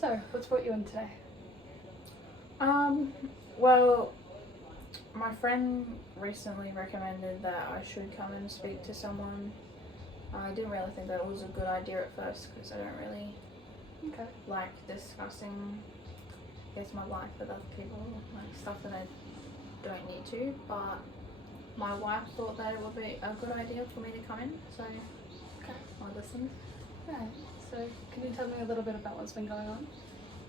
So, what's brought you in today? Well, my friend recently recommended that I should come and speak to someone. I didn't really think that was a good idea at first because I don't really Okay. like discussing, I guess, my life with other people, like stuff that I don't need to. But my wife thought that it would be a good idea for me to come in, so Okay. I listened. Right. So, can you tell me a little bit about what's been going on?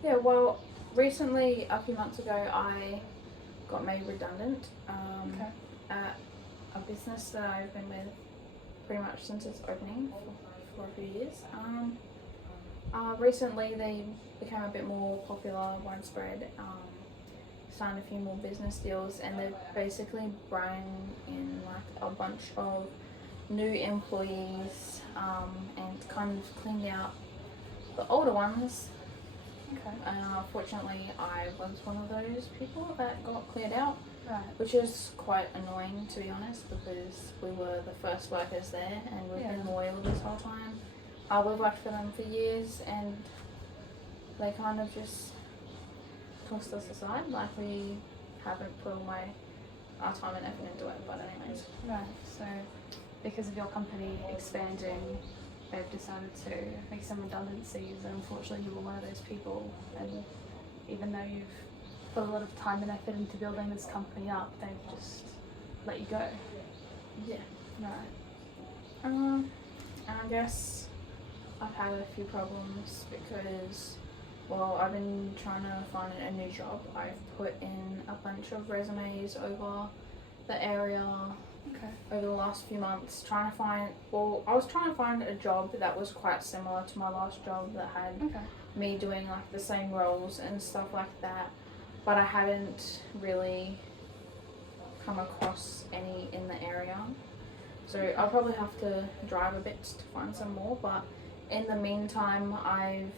Yeah, well, recently, a few months ago, I got made redundant Okay. at a business that I've been with pretty much since its opening for a few years. Recently, they became a bit more popular, widespread, signed a few more business deals, and they've basically brought in like a bunch of new employees and kind of cleaned out the older ones. Okay. Fortunately, I was one of those people that got cleared out, Right. which is quite annoying to be honest, because we were the first workers there and we've been loyal this whole time. We've worked for them for years and they kind of just tossed us aside, like we haven't put all our time and effort into it. But anyways, Right. So, because of your company expanding, they've decided to make some redundancies, and unfortunately, you were one of those people. And even though you've put a lot of time and effort into building this company up, they've just let you go. yeah. Right. And I guess I've had a few problems because, well, I've been trying to find a new job. I've put in a bunch of resumes over the area Okay. over the last few months, I was trying to find a job that was quite similar to my last job that had Okay. me doing like the same roles and stuff like that, but I haven't really come across any in the area. So I'll probably have to drive a bit to find some more, but in the meantime, I've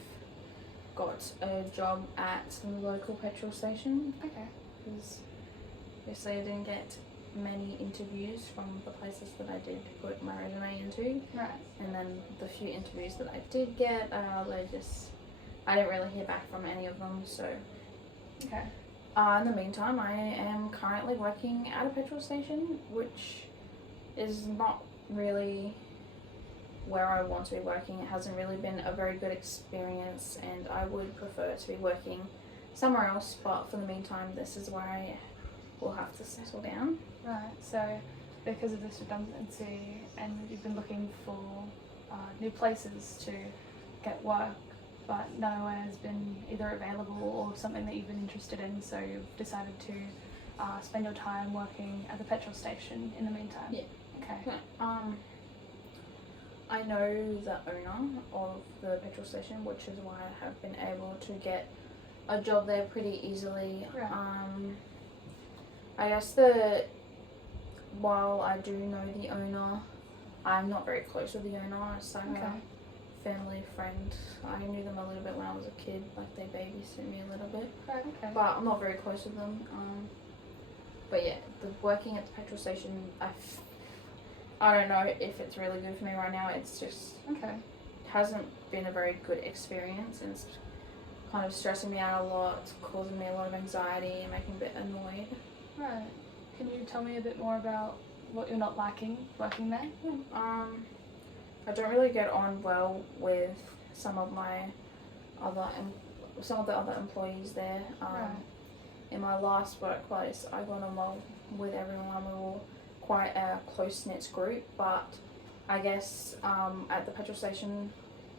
got a job at the local petrol station Okay. because obviously I didn't get many interviews from the places that I did put my resume into, Right. and then the few interviews that I did get, I didn't really hear back from any of them. So Okay. in the meantime, I am currently working at a petrol station, which is not really where I want to be working. It hasn't really been a very good experience, and I would prefer to be working somewhere else. But for the meantime, this is where I will have to settle down. Right. So, because of this redundancy, and you've been looking for new places to get work, but nowhere has been either available or something that you've been interested in, so you've decided to spend your time working at the petrol station in the meantime. Yeah. Okay. I know the owner of the petrol station, which is why I have been able to get a job there pretty easily. Right. I guess while I do know the owner, I'm not very close with the owner. It's like a family friend. I knew them a little bit when I was a kid, like they babysit me a little bit. Right. Okay. But I'm not very close with them. But yeah, working at the petrol station, I don't know if it's really good for me right now. It's just hasn't been a very good experience, and it's kind of stressing me out a lot. It's causing me a lot of anxiety and making me a bit annoyed. Right. Can you tell me a bit more about what you're not liking working there? I don't really get on well with some of the other employees there. Right. In my last workplace, I got on well with everyone. We were quite a close-knit group, but I guess at the petrol station,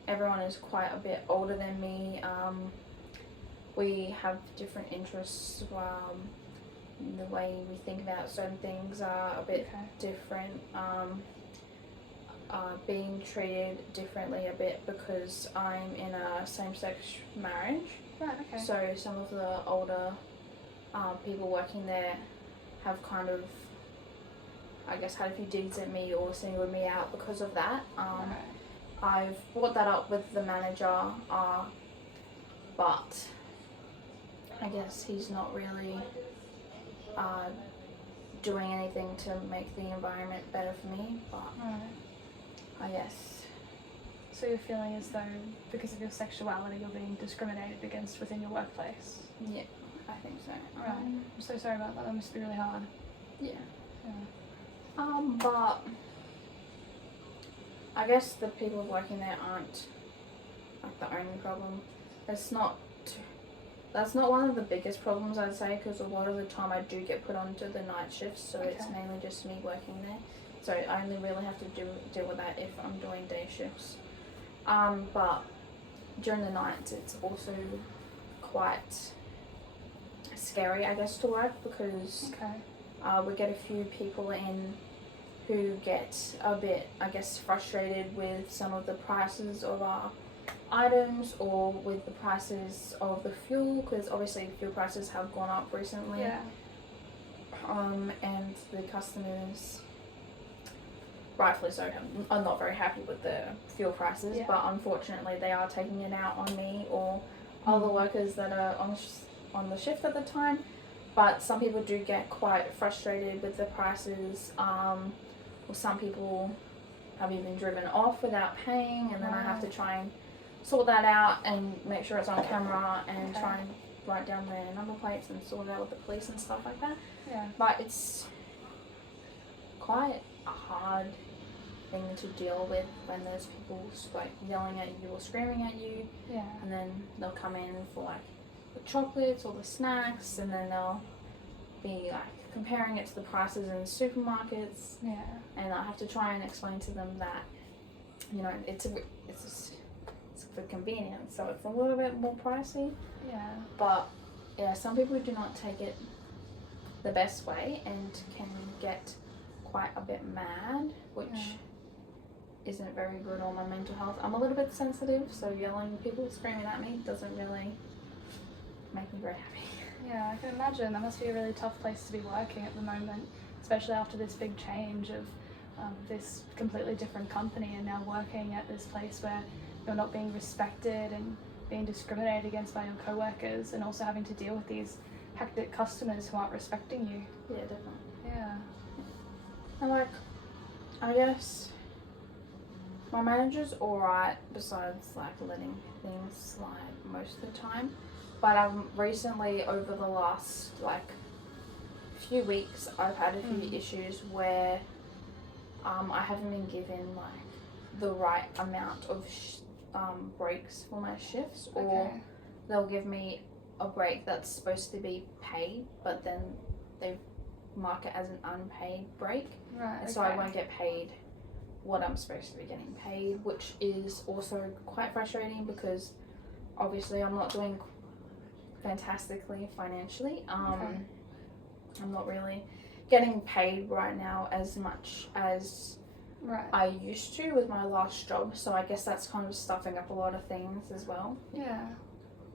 everyone is quite a bit older than me. We have different interests. The way we think about certain things are a bit different. Being treated differently a bit because I'm in a same-sex marriage. Right. Okay. So some of the older people working there have kind of, I guess, had a few digs at me or singled me out because of that. I've brought that up with the manager, but I guess he's not really doing anything to make the environment better for me. But I guess So you're feeling as though because of your sexuality you're being discriminated against within your workplace? Yeah, I think so. Right. I'm so sorry about that. That must be really hard. Yeah. Yeah. But I guess the people working there aren't like the only problem. That's not one of the biggest problems, I'd say, because a lot of the time I do get put onto the night shifts, so it's mainly just me working there. So I only really have to deal with that if I'm doing day shifts. But during the nights it's also quite scary, I guess, to work, because we get a few people in who get a bit, I guess, frustrated with some of the prices of our items or with the prices of the fuel, because obviously fuel prices have gone up recently. Yeah. And the customers, rightfully so, are not very happy with the fuel prices, but unfortunately they are taking it out on me or other workers that are on the shift at the time. But some people do get quite frustrated with the prices, or some people have even driven off without paying, and then I have to try and sort that out and make sure it's on camera and try and write down their number plates and sort it out with the police and stuff like that. Yeah. But it's quite a hard thing to deal with when there's people like yelling at you or screaming at you. Yeah. And then they'll come in for like the chocolates or the snacks, and then they'll be like comparing it to the prices in supermarkets. Yeah. And I have to try and explain to them that, you know, it's for convenience, so it's a little bit more pricey. Yeah. But yeah, some people do not take it the best way and can get quite a bit mad, which isn't very good on my mental health. I'm a little bit sensitive, so yelling, people screaming at me doesn't really make me very happy. Yeah, I can imagine. That must be a really tough place to be working at the moment, especially after this big change of this completely different company and now working at this place where you're not being respected and being discriminated against by your co-workers, and also having to deal with these hectic customers who aren't respecting you. Yeah, definitely. Yeah. And like, I guess my manager's alright, besides like letting things slide most of the time. But recently, over the last like few weeks, I've had a few issues where I haven't been given like the right amount of breaks for my shifts, or they'll give me a break that's supposed to be paid, but then they mark it as an unpaid break. Right. And so I won't get paid what I'm supposed to be getting paid, which is also quite frustrating because obviously I'm not doing fantastically financially. I'm not really getting paid right now as much as I used to with my last job, so I guess that's kind of stuffing up a lot of things as well. Yeah.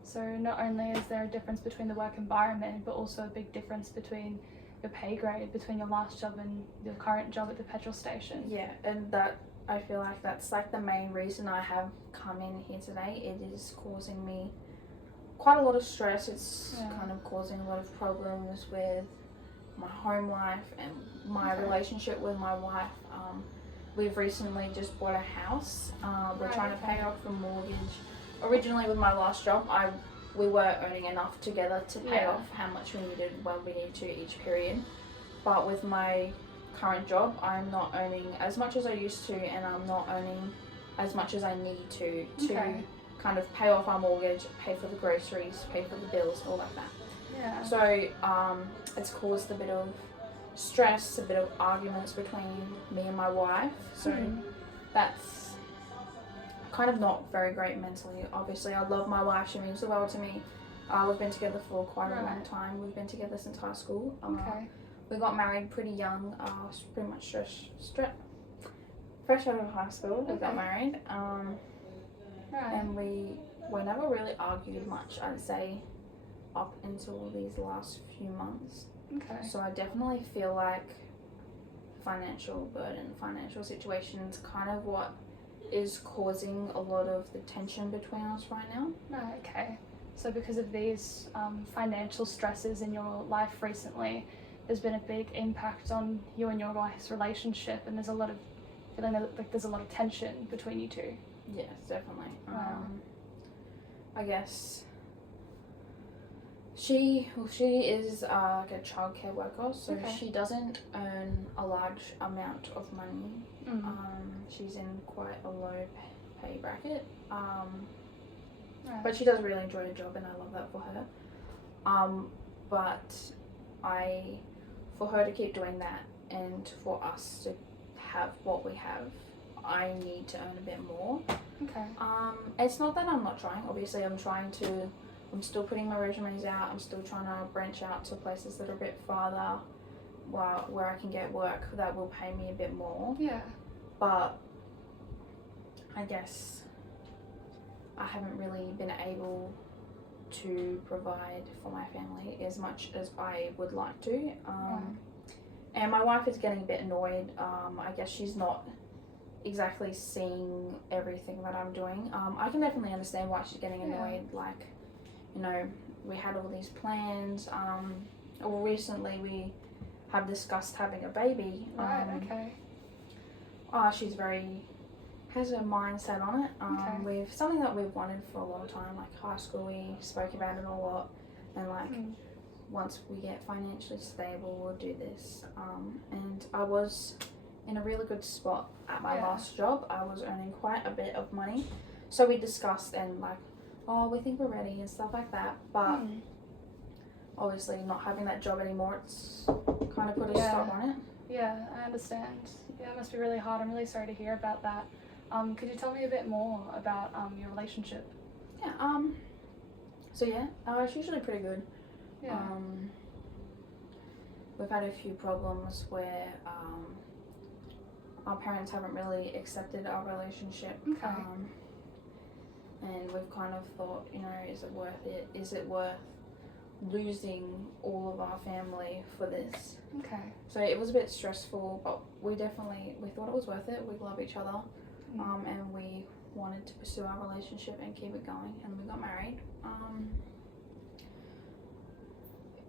So not only is there a difference between the work environment, but also a big difference between your pay grade between your last job and your current job at the petrol station. Yeah, and that, I feel like that's like the main reason I have come in here today. It is causing me quite a lot of stress. It's kind of causing a lot of problems with my home life and my relationship with my wife. We've recently just bought a house. We're trying to pay off the mortgage. Originally with my last job, we were earning enough together to pay off how much we needed when we needed to each period. But with my current job, I'm not earning as much as I used to, and I'm not earning as much as I need to kind of pay off our mortgage, pay for the groceries, pay for the bills, all like that. Yeah. So it's caused a bit of stress, a bit of arguments between me and my wife. So that's kind of not very great mentally. Obviously, I love my wife. She means the world to me. We've been together for quite a long time. We've been together since high school. We got married pretty young, pretty much fresh out of high school. We got married. And we never really argued much, I'd say, up until these last few months. So I definitely feel like financial burden, financial situation is kind of what is causing a lot of the tension between us right now. So because of these financial stresses in your life recently, there's been a big impact on you and your wife's relationship, and there's a lot of feeling like there's a lot of tension between you two. Yes, definitely. Wow. I guess she is like a childcare worker, so Okay. she doesn't earn a large amount of money. Mm. She's in quite a low pay bracket. Right. But she does really enjoy her job, and I love that for her. But for her to keep doing that, and for us to have what we have, I need to earn a bit more. Okay. It's not that I'm not trying. Obviously, I'm still putting my resumes out. I'm still trying to branch out to places that are a bit farther, where I can get work that will pay me a bit more. Yeah. But I guess I haven't really been able to provide for my family as much as I would like to. And my wife is getting a bit annoyed. I guess she's not exactly seeing everything that I'm doing. I can definitely understand why she's getting annoyed. Yeah. Like, you know, we had all these plans. Recently we have discussed having a baby. Right. Okay. She's has a mindset on it. Okay. We've something that we've wanted for a long time. Like high school, we spoke about it a lot, and like once we get financially stable, we'll do this. And I was in a really good spot at my last job. I was earning quite a bit of money, so we discussed and like, oh, we think we're ready and stuff like that. But obviously, not having that job anymore, it's kind of put a stop on it. Yeah, I understand. Yeah, it must be really hard. I'm really sorry to hear about that. Could you tell me a bit more about your relationship? Yeah. It's usually pretty good. Yeah. We've had a few problems where our parents haven't really accepted our relationship. Okay. And we've kind of thought, you know, is it worth it? Is it worth losing all of our family for this? Okay. So it was a bit stressful, but we thought it was worth it. We love each other, and we wanted to pursue our relationship and keep it going, and we got married.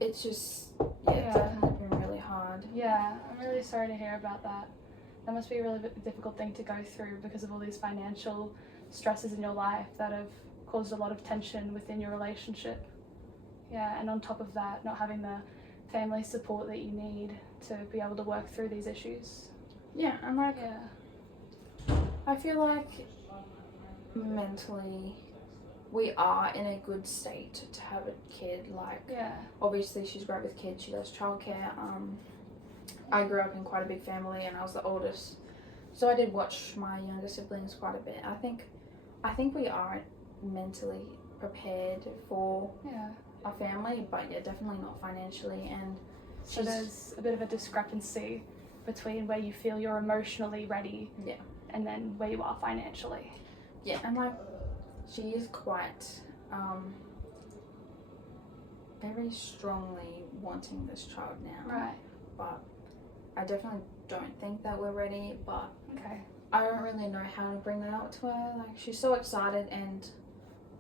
It's just it's definitely been really hard. Yeah, I'm really sorry to hear about that. That must be a really difficult thing to go through because of all these financial stresses in your life that have caused a lot of tension within your relationship. Yeah, and on top of that, not having the family support that you need to be able to work through these issues. Yeah, and like, I feel like mentally we are in a good state to have a kid. Like, obviously she's great with kids. She does childcare. I grew up in quite a big family, and I was the oldest, so I did watch my younger siblings quite a bit. I think we are mentally prepared for a family, but definitely not financially. And so there's a bit of a discrepancy between where you feel you're emotionally ready, and then where you are financially. Yeah, and like, she is quite very strongly wanting this child now. Right. But I definitely don't think that we're ready, but okay. I don't really know how to bring that out to her. Like, she's so excited, and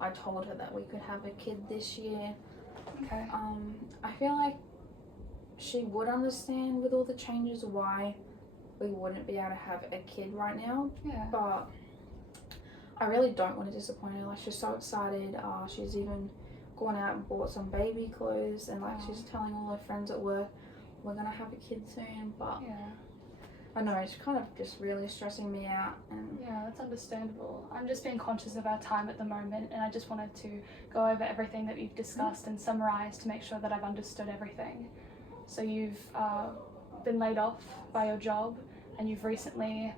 I told her that we could have a kid this year. Okay. I feel like she would understand with all the changes why we wouldn't be able to have a kid right now. Yeah. But I really don't want to disappoint her. Like, she's so excited. She's even gone out and bought some baby clothes, and like she's telling all her friends at work, we're gonna have a kid soon. But I know it's kind of just really stressing me out. And yeah, that's understandable. I'm just being conscious of our time at the moment, and I just wanted to go over everything that we've discussed and summarize to make sure that I've understood everything. So you've been laid off by your job, and you've recently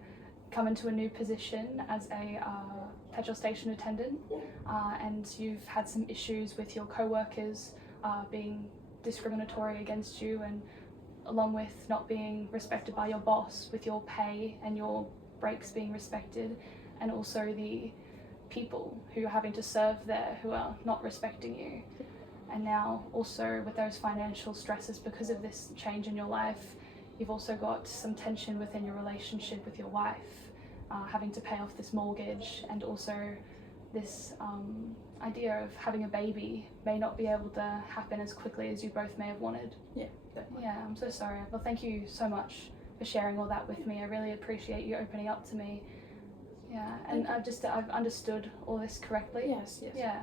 come into a new position as a petrol station attendant, and you've had some issues with your co-workers being discriminatory against you, and along with not being respected by your boss with your pay and your breaks being respected, and also the people who you're having to serve there who are not respecting you. And now also with those financial stresses because of this change in your life, you've also got some tension within your relationship with your wife, having to pay off this mortgage, and also this idea of having a baby may not be able to happen as quickly as you both may have wanted. yeah, definitely. Yeah, I'm so sorry. Well, thank you so much for sharing all that with me. I really appreciate you opening up to me. Yeah, and I've understood all this correctly. Yes. Yeah.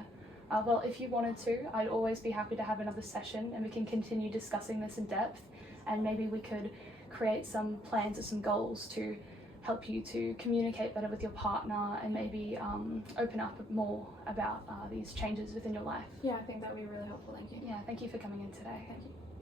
Well, if you wanted to, I'd always be happy to have another session and we can continue discussing this in depth, and maybe we could create some plans or some goals to help you to communicate better with your partner and maybe open up more about these changes within your life. Yeah, I think that would be really helpful. Thank you. Yeah, thank you for coming in today. Thank you.